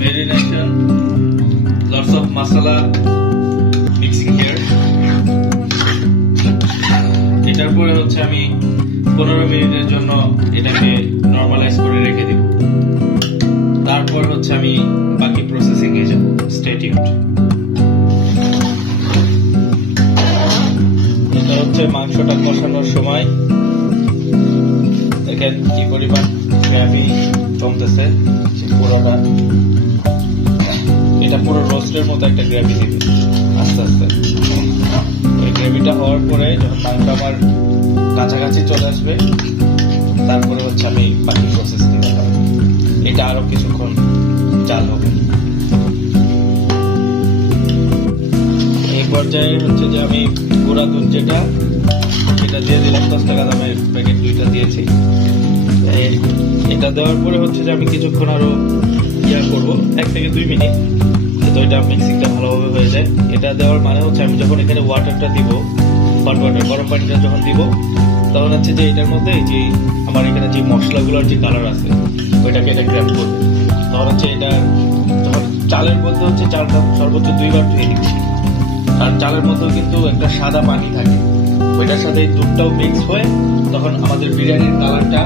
Marination, lots of masala mixing here. এটার পরে হচ্ছে আমি 15 মিনিটের জন্য এটাকে নরমালাইজ করে রেখে দিব। তারপর হচ্ছে আমি বাকি প্রসেসিং এ যাব। Stay tuned. এটা হচ্ছে মাংসটা কষানোর সময় দেখেন কি পরিমাণ গ্রেভি কমতেছে পুরোটা। এটা পুরো রোস্টের মতো একটা গ্রেভি দিবে আস্তে আস্তে। এই গ্রেভিটা হওয়ার পরে যখন মাংস আমার কাছাকাছি চলে আসবে তারপরে হচ্ছে আমি বাকি প্রসেস দিতে পারবো। এটা আরো কিছুক্ষণ চাল হবে। এই পর্যায়ে হচ্ছে যে আমি গুঁড়া দুধ যেটা দিয়ে দিলাম, 10 টাকা দামের প্যাকেট 2টা দিয়েছি। এটা দেওয়ার পরে হচ্ছে যে আমি কিছুক্ষণ আরো করবো 1 থেকে 2 মিনিট, তো এটা মিক্সিংটা ভালোভাবে হয়ে যায়। এটা দেওয়ার মানে হচ্ছে আমি যখন এখানে ওয়াটারটা দিব, হট ওয়াটার গরম পানিটা যখন দিব, তখন হচ্ছে যে এটার মধ্যে যে আমার এখানে যে মশলাগুলোর যে কালার আছে ওইটাকে এটা গ্র্যাব করবে। তখন হচ্ছে এটা যখন চালের মধ্যে হচ্ছে চালটা সর্বোচ্চ 2 বার ধুয়ে দিবে। আর চালের মধ্যেও কিন্তু একটা সাদা পানি থাকে, ওইটার সাথে দুধটাও মিক্স হয়ে তখন আমাদের বিরিয়ানির কালারটা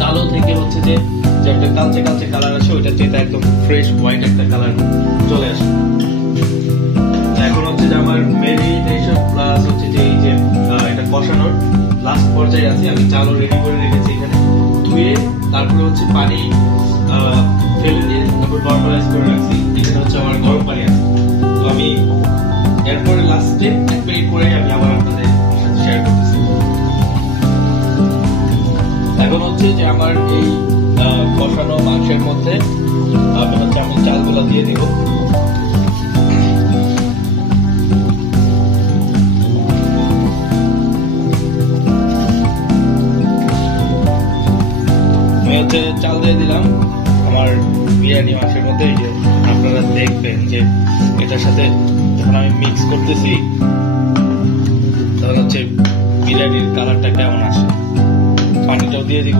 কালো থেকে হচ্ছে যে একটা কালচে কালচে কালার আসে, ওইটা থেকে একদম ফ্রেশ হোয়াইট একটা কালার চলে আসে। এখন হচ্ছে যে আমার মেরিনেশন প্লাস হচ্ছে যে এই যে এটা কষানোর লাস্ট পর্যায়ে আছে। আমি চালও রেডি করে রেখেছি এখানে ধুয়ে, তারপরে হচ্ছে পানি ফেলে দিয়ে তারপর নরমালাইজ করে রাখছি। এখানে হচ্ছে আমার গরম পানি আছে। তো আমি এরপরে লাস্টে 1 মিনিট পরে আমি আবার আপনাদের সাথে শেয়ার করতেছি। এখন হচ্ছে যে আমার এই কষানো মাংসের মধ্যে আমি চালগুলো দিয়ে দিব। আমি হচ্ছে চাল দিয়ে দিলাম আমার বিরিয়ানি মাংসের মধ্যে। এই যে আপনারা দেখবেন যে এটার সাথে যখন আমি মিক্স করতেছি তখন হচ্ছে বিরিয়ানির কালারটা কেমন আসে। পানিটাও দিয়ে দিব,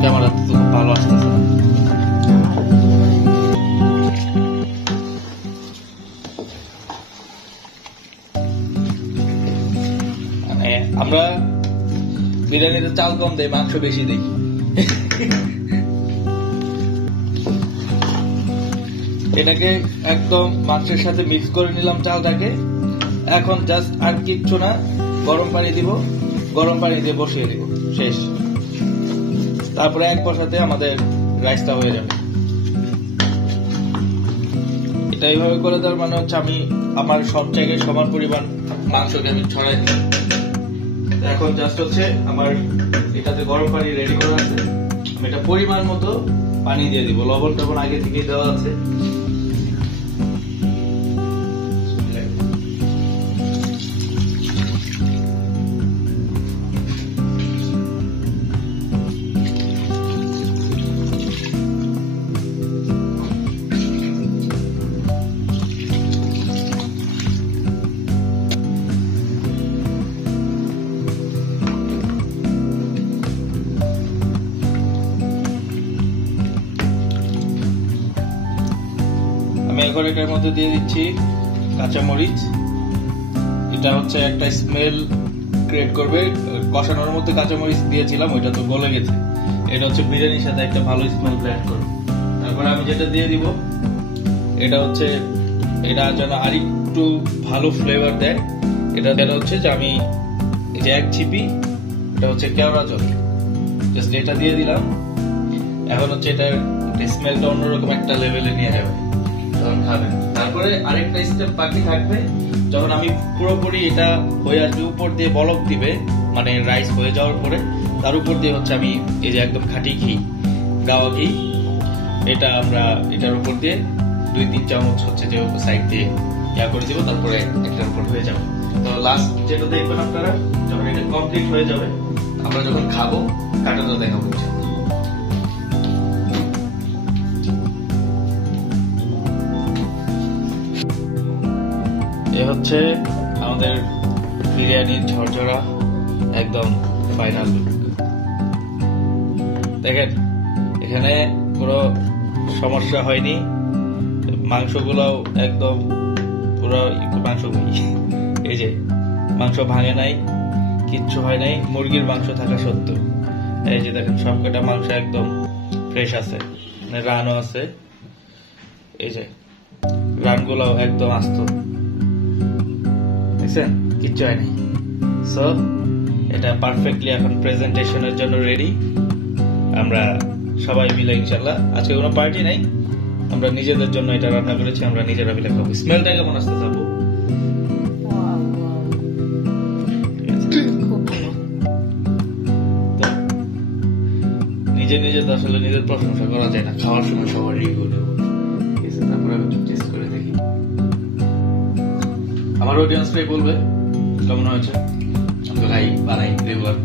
ক্যামেরা তো খুব ভালো আসতেছে। মানে আমরা বিরিয়ানিতে চাল কম দেই, মাংস বেশি দেই। এটাকে একদম মাংসের সাথে মিক্স করে নিলাম চালটাকে। এখন জাস্ট আর কিচ্ছু না, গরম পানি দিব, গরম পানি দিয়ে বসিয়ে দিব, শেষ। তারপরে এক বসাতে আমাদের রাইসটা হয়ে যাবে। এটা এইভাবে করে দেওয়ার মানে হচ্ছে আমি আমার সব জায়গায় সমান পরিমাণ মাংসকে আমি ছড়াই দিই। এখন জাস্ট হচ্ছে আমার এটাতে গরম পানি রেডি করা আছে, আমি এটা পরিমাণ মতো পানি দিয়ে দিব। লবণ টবণ আগে থেকেই দেওয়া আছে। আমি এখন এটার মধ্যে দিয়ে দিচ্ছি কাঁচামরিচ। এটা হচ্ছে একটা স্মেল ক্রিয়েট করবে। কষানোর মধ্যে কাঁচামরিচ দিয়েছিলাম, ওইটা তো গলে গেছে। এটা হচ্ছে বিরিয়ানির সাথে একটা ভালো স্মেল ক্রিয়েট করবে। তারপরে আমি যেটা দিয়ে দিব এটা হচ্ছে এটা যেন আরেকটু ভালো ফ্লেভার দেয়। এটা হচ্ছে যে আমি এই যে 1 ছিপি এটা হচ্ছে কেওড়া জল জাস্ট এটা দিয়ে দিলাম। এখন হচ্ছে এটার স্মেলটা অন্যরকম একটা লেভেলে নিয়ে যাবে যখন খাবেন। তারপরে আরেকটা স্টেপ বাকি থাকবে, যখন আমি পুরোপুরি এটা হয়ে আসবে উপর দিয়ে বলক দিবে, মানে রাইস হয়ে যাওয়ার পরে তার উপর দিয়ে হচ্ছে আমি এই যে একদম খাঁটি ঘি, গাওয়া ঘি, এটা আমরা এটার উপর দিয়ে 2-3 চামচ হচ্ছে যে সাইড দিয়ে করে দিব। তারপরে একটার উপর হয়ে যাবে। তো লাস্ট যেটা দেখবেন আপনারা যখন এটা কমপ্লিট হয়ে যাবে, আমরা যখন খাবো কাটাটা দেখাবো। এ হচ্ছে আমাদের বিরিয়ানির ঝরঝরা একদম ফাইনাল লুক। দেখেন এখানে পুরো সমস্যা হয়নি, মাংসগুলোও একদম পুরো মাংস, এই যে মাংস ভাঙে নাই, কিচ্ছু হয় নাই, মুরগির মাংস থাকা সত্ত্বেও। এই যে দেখেন সবকটা মাংস একদম ফ্রেশ আছে, মানে রানও আছে, এই যে রানগুলোও একদম আস্ত, দেখছেন কিচ্ছু হয় নাই। সো এটা পারফেক্টলি এখন প্রেজেন্টেশনের জন্য রেডি। আমরা সবাই মিলে ইনশাল্লাহ, আজকে কোনো পার্টি নাই, আমরা নিজেদের জন্য এটা রান্না করেছি, আমরা নিজেরা মিলে খাবো। স্মেলটা কেমন আসতে যাবো? নিজে নিজে তো আসলে নিজের প্রশংসা করা যায় না, খাওয়ার সময় সবার রিভিউ দেবো, ঠিক আছে? তারপরে আমি একটু টেস্ট করে দেখি, আমার অডিয়েন্সরাই বলবে কেমন হয়েছে। আমি তো ভাই বানাই রেগুলার